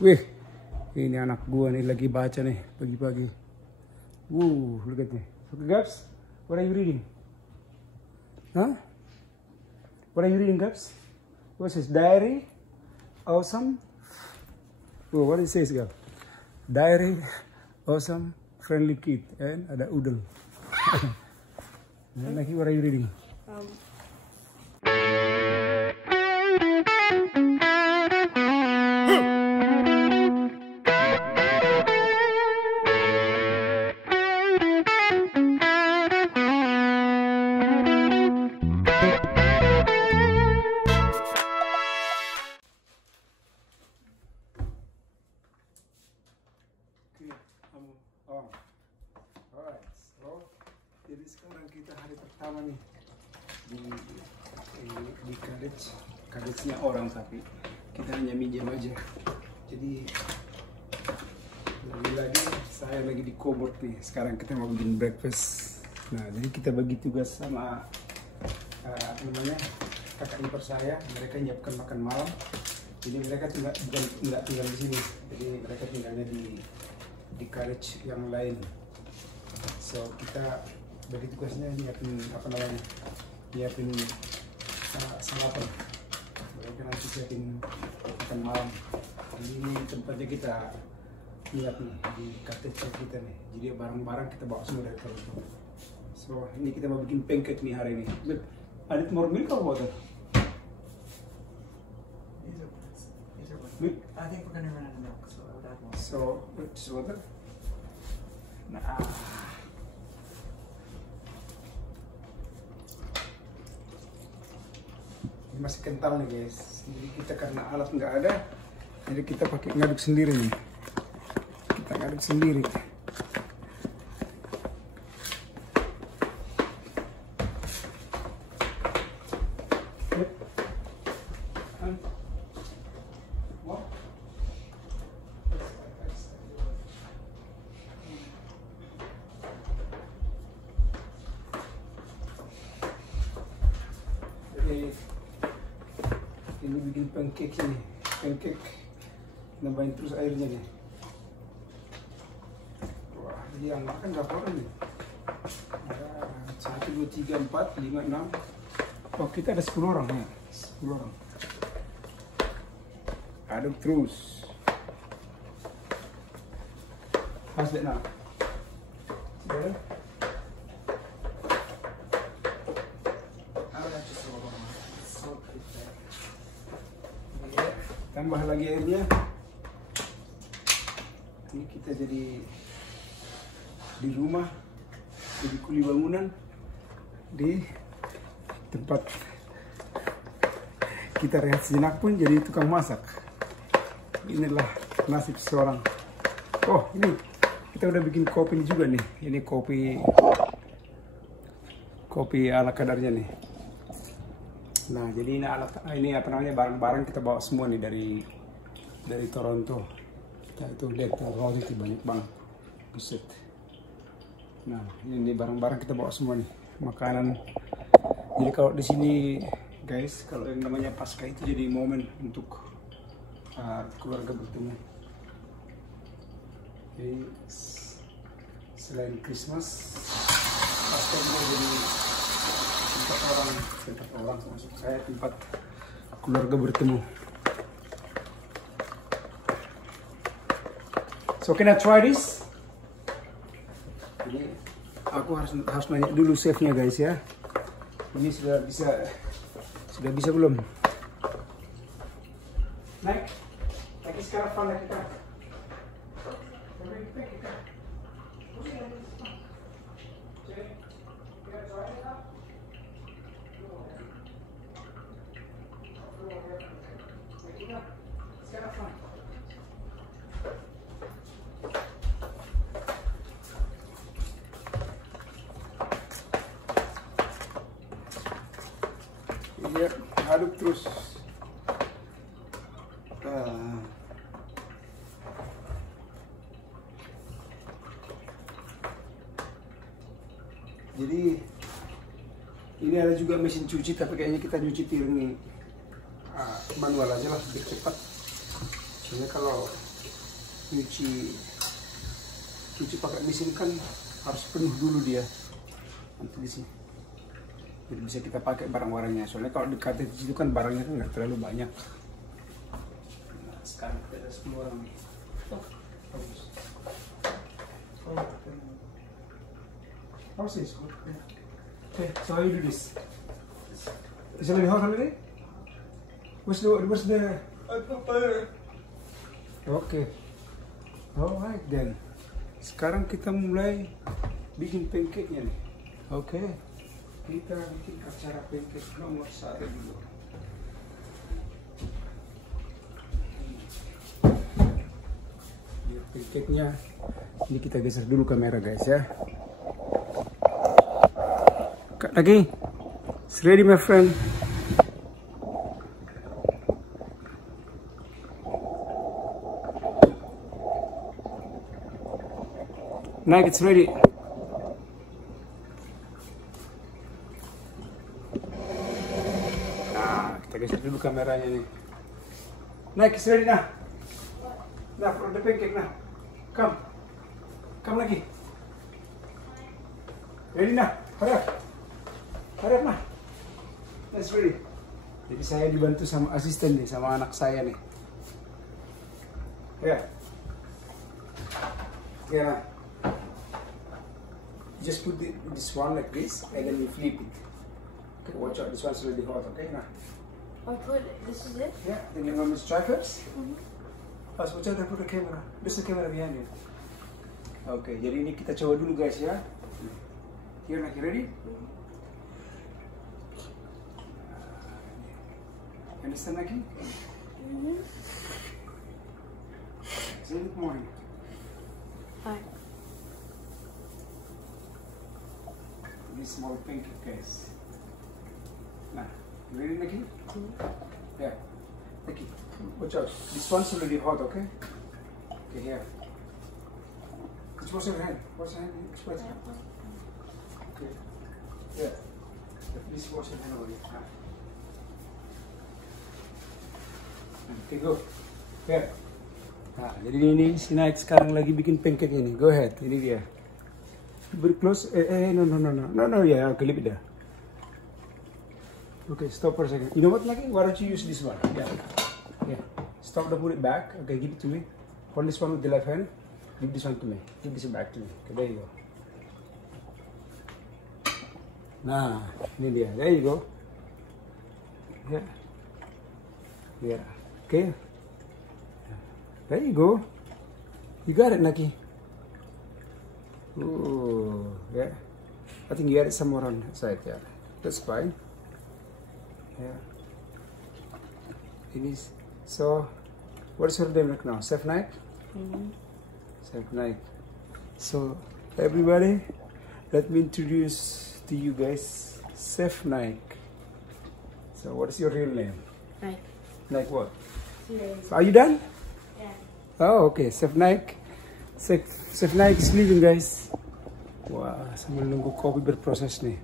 Wih, ini anak gua nih lagi baca nih pagi-pagi. Look at me. Okay, Gabs, what are you reading? Huh? What are you reading, Gabs? What's this? Diary? Awesome? Oh, what it says, Gabs? Diary, awesome, friendly kid, and ada Udel. Lagi, what are you reading? Alright, so jadi sekarang kita hari pertama nih di college-nya orang, tapi kita hanya minjem aja. Jadi lagi-lagi saya lagi di cupboard nih. Sekarang kita mau bikin breakfast. Nah, jadi kita bagi tugas sama kakak ipar saya. Mereka nyiapkan makan malam. Jadi mereka nggak tinggal di sini. Jadi mereka tinggalnya di college yang lain. So kita bagi tugasnya nyiapin sarapan. Mereka nanti siapin makan malam. Ini tempatnya kita lihat nih di KTC kita nih. Jadi barang-barang kita bawa semua dari Toronto. So ini kita mau bikin pancake nih hari ini. But add more milk or water? Milk? I think we're gonna run out of milk, so I would add more. So it's water. Nah. Ini masih kental nih guys. Jadi kita karena alat nggak ada, jadi kita pakai ngaduk sendiri nih. Kita ngaduk sendiri. Ini bikin pancake ini, pancake nambahin terus airnya nih. Wah, jadi yang makan berapa orang nih? Ada 1, 2, 3, 4, 5, 6. Oh, kita ada 10 orang ya, 10 orang. Aduk terus. How's that now? Better? Tambah lagi airnya. Ini kita jadi di rumah, jadi kuli bangunan, di tempat kita rehat sejenak pun jadi tukang masak. Inilah nasib seorang. Oh, ini kita udah bikin kopi juga nih. Ini kopi ala kadarnya nih. Nah, jadi ini barang-barang kita bawa semua nih dari Toronto. Kita itu lihat roti itu banyak banget. Buset. Nah, ini barang-barang kita bawa semua nih. Makanan. Jadi kalau di sini guys, kalau yang namanya Paskah itu jadi momen untuk keluarga bertemu. Jadi selain Christmas, Paskah juga jadi tempat orang maksud saya tempat keluarga bertemu. So can I try this? Ini aku harus nanya dulu chefnya guys ya. Ini sudah bisa belum? Naik sekarang pandai kita. Ya, aduk terus. Jadi ini ada juga mesin cuci, tapi kayaknya kita nyuci piring manual aja lah, lebih cepat. Soalnya kalau cuci pakai mesin kan harus penuh dulu dia nanti di sini. Jadi bisa kita pakai barang-barangnya. Soalnya kalau di cottage itu kan barangnya kan nggak terlalu banyak. Nah, sekarang kita ada 10 orang nih. Bagus. How's this? Okay, so how you do this? Is it really hot already? What's the? Okay. Alright then. Sekarang kita mulai bikin pancake-nya nih. Oke. Kita bikin acara pancake nomor 1 dulu. Pancake-nya ini kita geser dulu kamera guys ya. Kak lagi. It's ready my friend. Nike, it's ready. Nah, kita geser dulu kameranya nih. Nike, it's ready nah. Nah, for the pancake nah. Come lagi. Ready nah. Hurry up nah. That's ready. Jadi saya dibantu sama asisten nih, sama anak saya nih. Ya. Ya. Just put this one like this, and then you flip it. Okay, watch out, this one's already hot, okay? Now. I put, this is it? Yeah, then you want to strike first? Pas watch out, I put the camera. There's the camera behind you. Okay, jadi ini kita coba dulu guys ya. Here, Naki, ready? Understand, Naki? Say good morning. Hi. This small pancake guys. Nah, you ready Naki? Yeah. Naki, watch out. This one's already hot, okay? Okay, here. Just wash your hand. Wash your hand. It's wet. Okay. Yeah. Please wash your hand already. Okay, go. Here. Nah, jadi ini si Nike sekarang lagi bikin pancake ini. Go ahead. Ini dia. Very close. No, yeah, okay, leave it there. Okay, stop for a second. You know what, Naki? Why don't you use this one? Yeah. Stop and put it back. Okay, give it to me. Hold this one with the left hand. Give this one to me. Give this back to me. Okay, there you go. Nah, ini dia. There you go. Yeah. Yeah. Okay. There you go. You got it, Naki. Ooh, yeah. I think you added some more on that side, yeah. That's fine. Yeah. It is. So, what is your name right now? Chef Nike? Chef Nike. So, everybody, let me introduce to you guys Chef Nike. So, what is your real name? Nike. Nike what? Serious. Are you done? Yeah. Oh, okay. Chef Nike. Chef Nike is leaving, guys. Wah, sambil nunggu kopi berproses nih.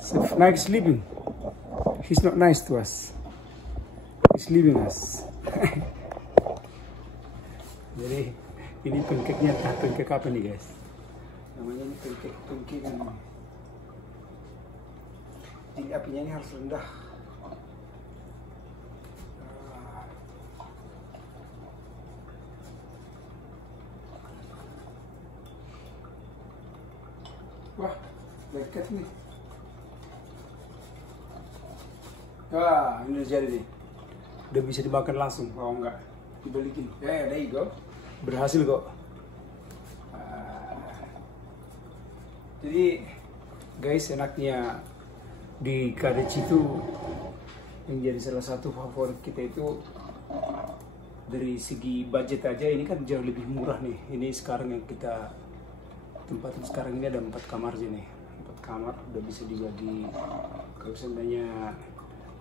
Chef Nike is leaving. He's not nice to us. He's leaving us. Jadi ini pancake-nya, pancake apa nih guys? Namanya ini pancake kan. Jadi apinya ini harus rendah. Wah, dekat nih. Wah, ini udah jadi nih. Udah bisa dimakan langsung. Oh enggak, dibalikin. There you go. Berhasil kok. Jadi, guys, enaknya di cottage itu yang jadi salah satu favorit kita itu dari segi budget aja ini kan jauh lebih murah nih. Ini sekarang yang kita tempat sekarang ini ada 4 kamar sih nih. 4 kamar udah bisa dibagi. Kalau seandainya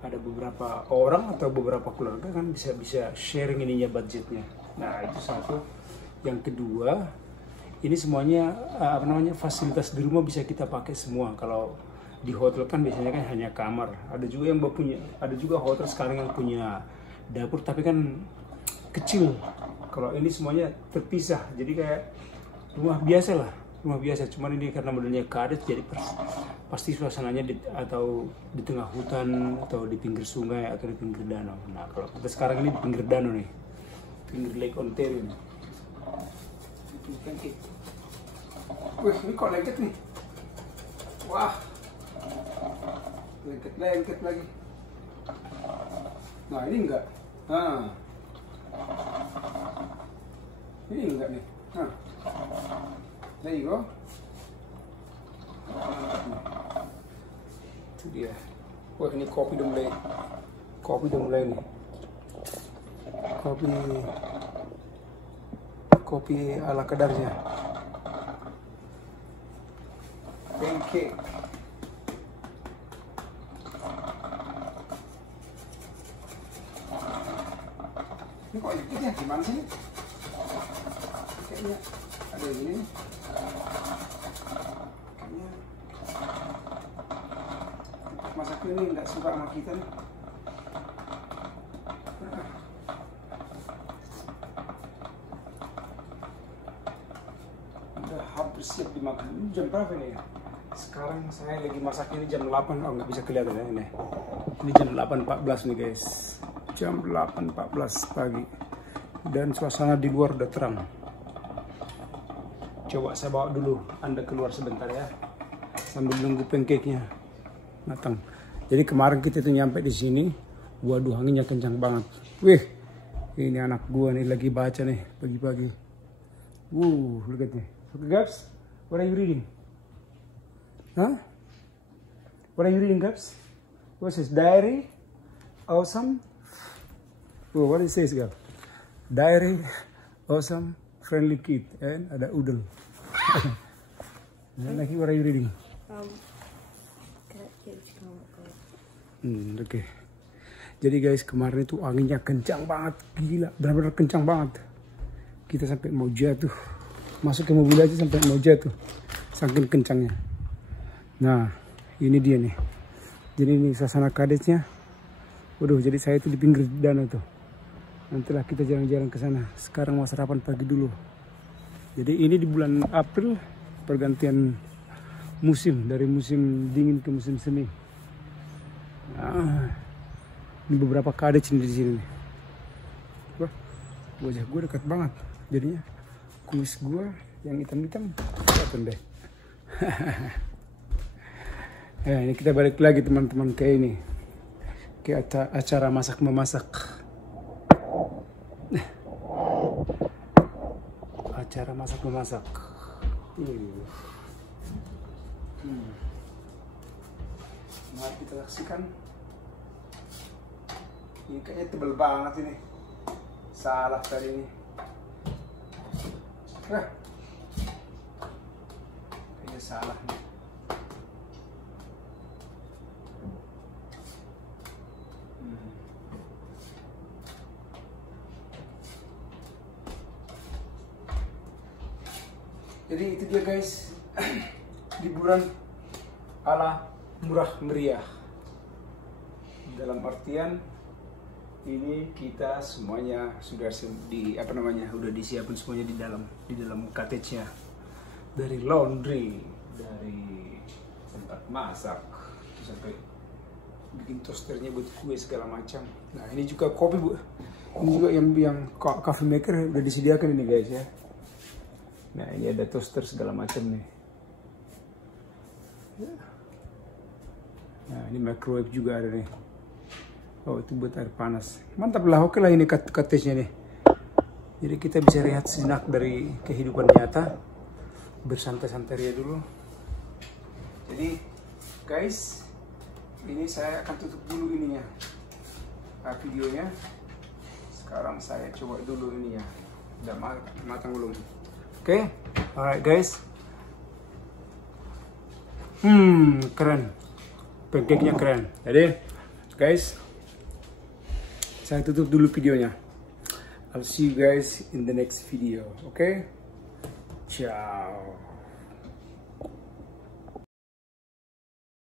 ada beberapa orang atau beberapa keluarga kan bisa sharing ininya budgetnya. Nah itu satu. Yang kedua, ini semuanya fasilitas di rumah bisa kita pakai semua. Kalau di hotel kan biasanya kan hanya kamar. Ada juga hotel sekarang yang punya dapur tapi kan kecil. Kalau ini semuanya terpisah, jadi kayak rumah biasa lah, rumah biasa. Cuman ini karena modelnya kades, jadi pasti suasananya atau di tengah hutan, atau di pinggir sungai, atau di pinggir danau. Nah, kalau kita sekarang ini di pinggir danau nih, pinggir Lake Ontario nih. Wih, ini kok lengket nih? Wah, lengket lagi. Nah, ini enggak. Nah, ini enggak nih. Nah, there you go. Itu dia. Wah, ini kopi udah mulai. Kopi udah mulai nih. Kopi ala kadarnya. Pancake. Ini kok dikit ya? Gimana sih? Kayaknya ada yang ini. Kayaknya masak ini nggak suka sama kita nih. Udah hampir siap dimakan. Ini jam berapa nih ya? Sekarang saya lagi masak ini jam 8. Oh, nggak bisa kelihatan ya ini. Ini jam 8.14 nih guys. Jam 8.14 pagi. Dan suasana di luar udah terang. Coba saya bawa dulu Anda keluar sebentar ya. Sambil nunggu pancake-nya matang. Jadi kemarin kita tuh nyampe di sini. Waduh, anginnya kencang banget. Wih, ini anak gua nih lagi baca nih pagi-pagi. Look at this. Okay, Gabs, what are you reading? Huh? What are you reading, Gabs? What's this? Diary? Awesome? Oh, what it says, Gabs? Diary, awesome, friendly kid, and ada udel. Lagi, what are you reading? Oke. Jadi guys, kemarin itu anginnya kencang banget, gila, benar-benar kencang banget. Kita sampai mau jatuh, masuk ke mobil aja sampai mau jatuh, saking kencangnya. Nah, ini dia nih. Jadi ini suasana kadesnya. Waduh, jadi saya itu di pinggir danau tuh. Nantilah kita jalan-jalan ke sana. Sekarang mau sarapan pagi dulu. Jadi ini di bulan April, pergantian musim dari musim dingin ke musim semi. Nah, ini beberapa kades di sini nih. Wah, wajah gue dekat banget. Jadinya kumis gue yang hitam-hitam kelihatan deh. Ya, ini kita balik lagi teman-teman ke ini, ke acara masak-memasak. Acara masak-memasak. Mari kita saksikan. Ini kayaknya tebal banget ini. Salah tadi ini. Kayaknya salah nih. Jadi itu dia guys, liburan ala murah meriah. Dalam artian ini kita semuanya sudah udah disiapin semuanya di dalam cottage-nya. Dari laundry, dari tempat masak, sampai bikin toasternya buat kue segala macam. Nah, ini juga kopi, Bu. Ini juga yang coffee maker udah disediakan ini guys ya. Nah, ini ada toaster segala macam nih. Nah, ini microwave juga ada nih. Oh, itu buat air panas. Mantap lah, oke lah ini cottage-nya nih. Jadi kita bisa lihat sejenak dari kehidupan nyata. Bersantai-santai ya dulu. Jadi, guys, ini saya akan tutup dulu ininya. Videonya. Sekarang saya coba dulu ini ya. Udah matang belum? Oke, alright guys. Keren. Pancake-nya keren. Jadi, guys, saya tutup dulu videonya. I'll see you guys in the next video. Okay? Ciao.